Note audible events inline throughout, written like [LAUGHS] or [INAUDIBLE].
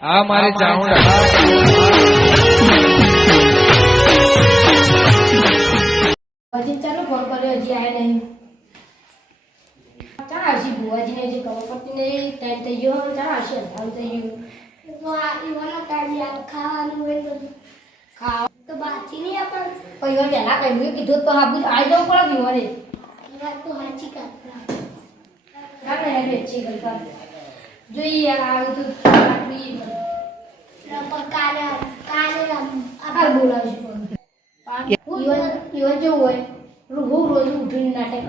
આ મારે ચાઉંડા ચાલો ફોન કર્યો હજી આયા નહીં. ચાલ આવશે ભુવાજીને જે ખબર પડતી નહીં. ટાઈમ થઈ ગયો ચાલ આવશે અંધારું થઈ ગયું. ખાવાનું હોય ખાવા તો બાથી નહીં આપણ પછી હવે પહેલા કહ્યું કીધું તો હાબુ આવી જવું પડે વિવાને વાત તો સાચી કાકા કાલે હેડે છે ગલકા જોઈએ આવું તો નાટક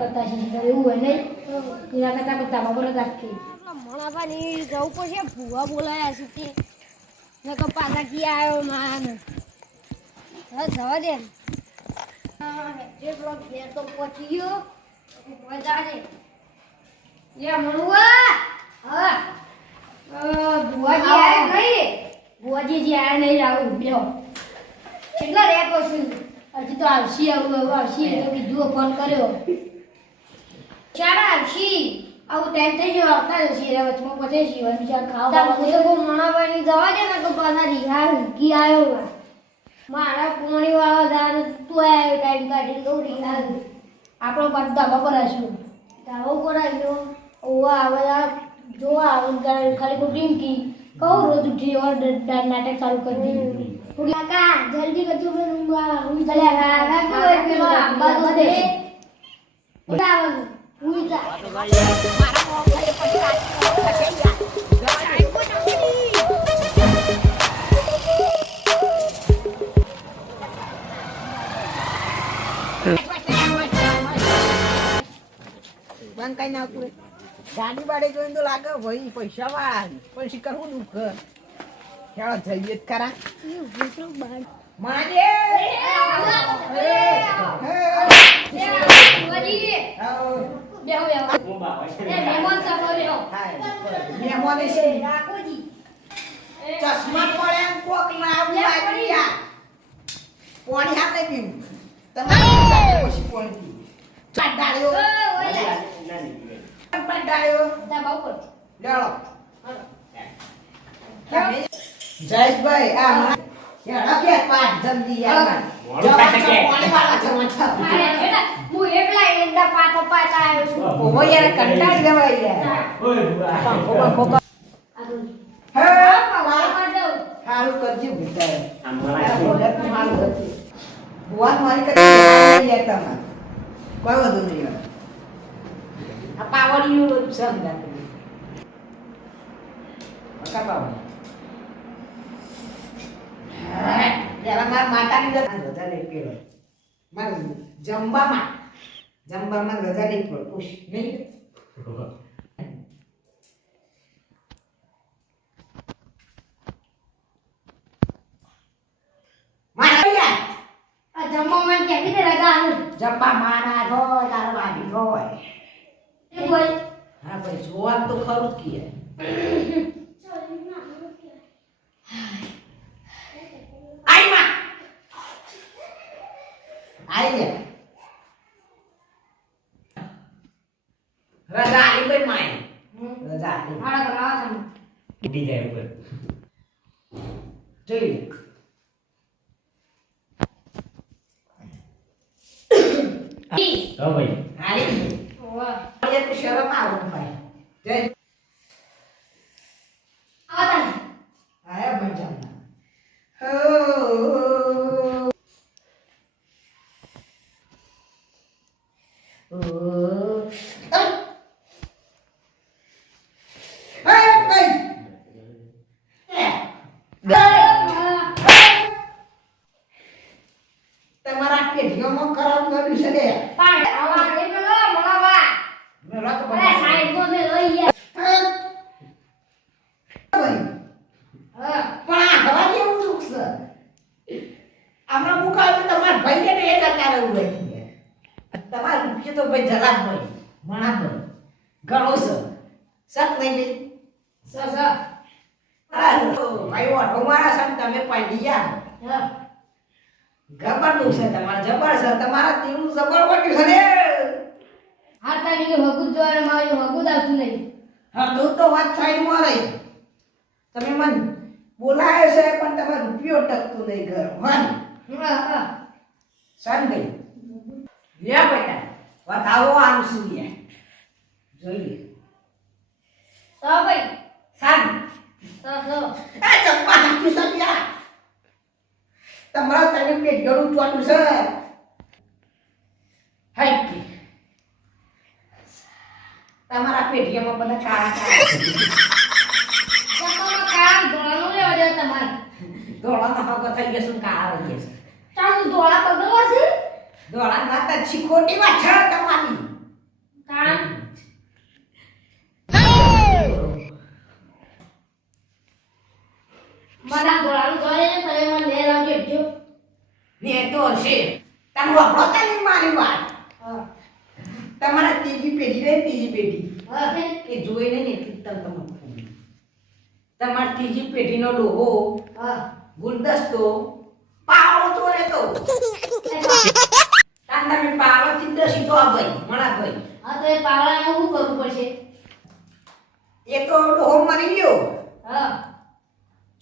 બોલાયા છે તે નકર પાછા ક્યાં આવ્યો માને તો પહોંચી ગયો અ, ભુવાજી આયા નહીં. ભુવાજી જે આયા નહીં આવું બેહો કેટલા રહ્યા પછી? હજી તો આવશી આવું આવું આવશી. એટલે કીધું ફોન કર્યો. ચાલ આવશી. આવું ટાઈમ થઈ ગયો આવતા જશે વચમાં ખાવા તો જવા દે ને તો પાછા રિહા ઊંઘી આવ્યો મારા પોણી વાળો દાન તું આવ્યો ટાઈમ કાઢીને કહું રિહા આપણો પાછો ધાબા પર ઓવા આવે જોવા આવે ખાલી કોઈ ડ્રિંકી કહું રોજ ઉઠી ઓર નાટક ચાલુ કરી દીધું કાકા જલ્દી કરજો મને ઊંઘ આવે. ઊંઘી ચાલે, જા. હા, હા, કાકા, હા, પેલો હા, આંબા તો હા, દે. હા. ઉડાવવાનું. ઊંઘી જા. બંધ કઈ ના આવતું ગાડી બાડી જોઈને તો લાગે ભાઈ પૈસા વાળા. પણ શીખર હું દુઃખ હેળો જઈએ જ ખરા. ચશ્મા પડે કોક લાવું લાગી. પાણી હાથ પીવું. તમારે પછી પાણી પીવું. ચાર પાંચ ડાળીઓ ધાબા ઉપર જયેશભાઈ આ યાર કે? પાટ જલ્દી યાર છો. હું એકલા એંડા આવ્યો છું. ઓહો કંટાળી. હે. હારું કરજો બેટા મારી તમારે. કોઈ વધુ નહીં યાર. આ પાવડિયું રોજ સમજા તમે. પકા પાવડી. હા, જરા મારા માતાની અંદર રજા લઈ પેલો. મારે જમવામાં જમવામાં રજા લઈ પડે ઉશ, નહીં [LAUGHS] મારા યાર આ જમવામાં ક્યાંથી તે રજા આવે જબ્બા મારા હોય તારો વાડી હોય એ બોલ હા ભાઈ તો ખરું જ કીએ આઈ માં આઈ લે રજા આલી ભાઈ માય રજા આલી. મારા ઘર આવા તમે જોઈ આલી. ઓવા મને તો શરમ આવે ભાઈ. જય. આવા તમે આયા મજામાં હો તમારા પેઢીઓમાં કરાવું કર્યું છે રે પાડ આવા એ પેલો મોળાવા મેરા તો અરે સાહેબ તો મે લઈ ગયા. તો ભાઈ જલાદ ભાઈ મણા ભાઈ ઘણો સર સત નહીં ભાઈ સ સ. હારું. ભાઈ ઓઢો મારા સમ તમે પાડી ગયા હા. ગબર છે તમારે જબર છે. તમારા તીરું જબર પડ્યું છે રે હાર તારી કે હગુદ જોવાને મારી હગુદ આવતું નહીં. હા તો તો વાત સાઈડમાં રહી. તમે મન બોલાયો છે પણ તમે રૂપિયો ટકતો નહીં ઘર. મન હા હા. સાન ગઈ લે બેટા બતાવો આનું શું લે જોઈએ. સો ભાઈ. સાન સો સો એ ચપ્પા હાકી છે ત્યાં તમારા તને જરૂર ચોટું છે. પેટીઓમાં બધા ચપ્પામાં કામ ધોવાનું લેવા દે તમારે. ધોળાનો હગો થઈ ગયો શું કાળા થઈ ગયા છે. ચાલુ ધોળા પગલવા છે ધોળા માતા છીખોટી માં છે તમારી. કામ મારા ધોળાનું જોઈએ ને તમે મને લઈ આવજો જો ને તો છે તમે વપરો તા નહીં મારી વાત. તમારા ત્રીજી પેઢી રે ત્રીજી પેઢી. હા એ જોઈને ને એટલી તમે તમાર ત્રીજી પેઢીનો લોહો હા. ગુલદસ્તો પાવડો ચોરે તો તાન તમે પાવો થી દસી તો આ ભાઈ મણા ભાઈ. હા તો એ પાવડાને હું કરવું પડશે? એ તો લોહો મરી ગયો હા.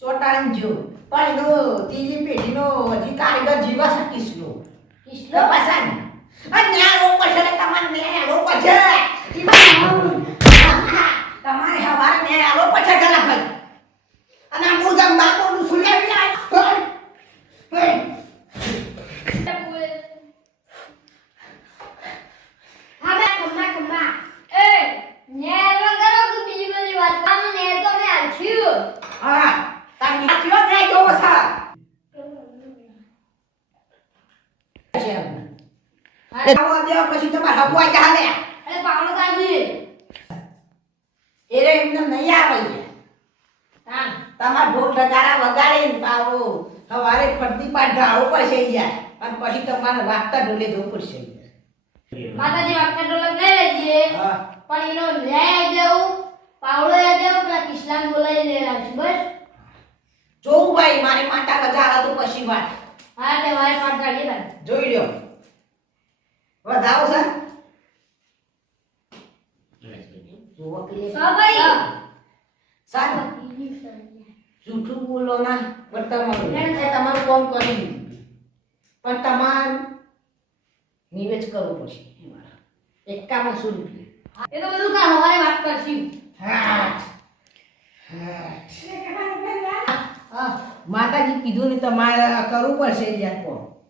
ચોટાડી જો. પણ એનો ત્રીજી પેઢીનો હજી કારીગર જીવા છે લો કિસલો પસંદ અને ન્યારો પછે તમારે ન્યારો પછે તમારે હવારે ન્યારો પછે ગલા ભાઈ. અને આ મુજબ બાપોનું સુલેવી આ હા બે ખમ્મા ખમ્મા એ નેર વગર તું બીજી બધી વાત કામ નેર તો મેં આલ્યું હા તારી કયો ને જોવો છે આવો દે પછી તમારે હવા ચાલે અરે પાવડો કાઢી એરે એમને નહીં આવે હા તમાર ઢોલ ઢગારા વગાડીને પાવો સવારે ફરતી પાટ ઢાળો પડશે જાય અને પછી તમારે વાગતા ઢોલે જવું પડશે માતાજી વાગતા ઢોલક નહીં લેજે પણ એનો ન્યાય આવી જાવ પાવડો આવી જાવ પેલા કિસ્લામ બોલાવી લઈ આવશું બસ. જોવું ભાઈ મારી માતા વજાળા તો પછી વાત. હા તે મારે પાટ કાઢીએ જોઈ લ્યો. વધાવો છે જુઓ clear. સો ભાઈ સાત જૂઠું બોલો ના વર્તમાન એ તમારું કામ કરી પણ તમારે નિવેચ કરવું પડશે એકામાં શું એ તો બધું કાલ હવારે વાત કરશું. હા હા માતાજી કીધું ને તમારે કરવું પડશે યાર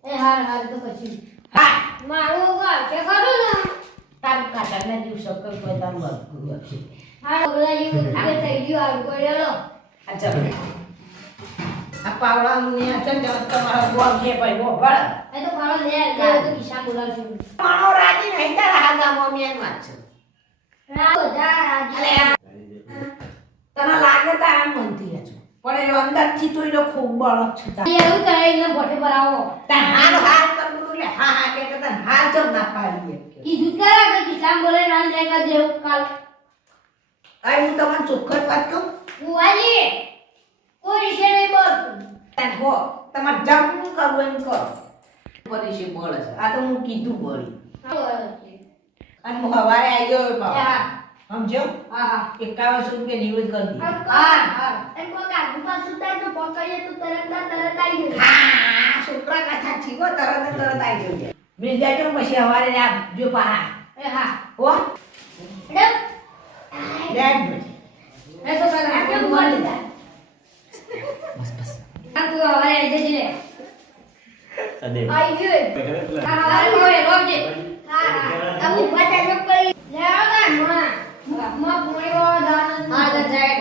એ હાર હાર તો પછી હા. મારું ઘર છે ખરું ને? તારું કાકાના જીવ સકલ કોઈ તારું વર્ગું હશે હા ઓલા ઈ બધું થઈ ગયું આ ચાલ આ પાવડાનું ને આ ચંચળ તમારો ગોળ છે ભાઈ ગો ભળ. એ તો પાવડો લે લે તો રાજી નહીં તારા મેન વાત છે. જા રાજી તને લાગે તો આમ મનતી હજો. પણ એ અંદરથી તો એનો ખૂબ બળક છતા. એવું કરે એને ભોટે પર આવો તા હાલ હાલ કરવું એટલે હા હા કે તને હાલ જો ના પાડી એમ કે. કીધું કરા કે કિસ્સા બોલે ના કર દેવું કાલ. આ હું તમને ચોખ્ખર વાત કહું? બુઆજી કોઈ વિશે નહીં બોલતું. તને હો તમારે જમ કરવું એમ કરો છે બળ છે. આ તો હું કીધું બળી અને હું સવારે આવી ગયો એ પાવ. હા હા. હા એકાવનસો રૂપિયા નિવેદ કરી દીધું. હા હા. એમ કોઈ કાગુ પાછું થાય તો કરીએ તો તરત ના તરત આવી જશે. હા છોકરા કથા છીકો તરત ને તરત આવી જજો મિલ જાજો પછી સવારે આ જો પા એ હા. હો. એડમ લેટ એ તો કાકા આ કેમ બોલ? દીધા આ તું હવે આવી જજે લે. આવી ગયો હા હવે રોજે હા હા આ હું મત મોળવા દાન આ જાય.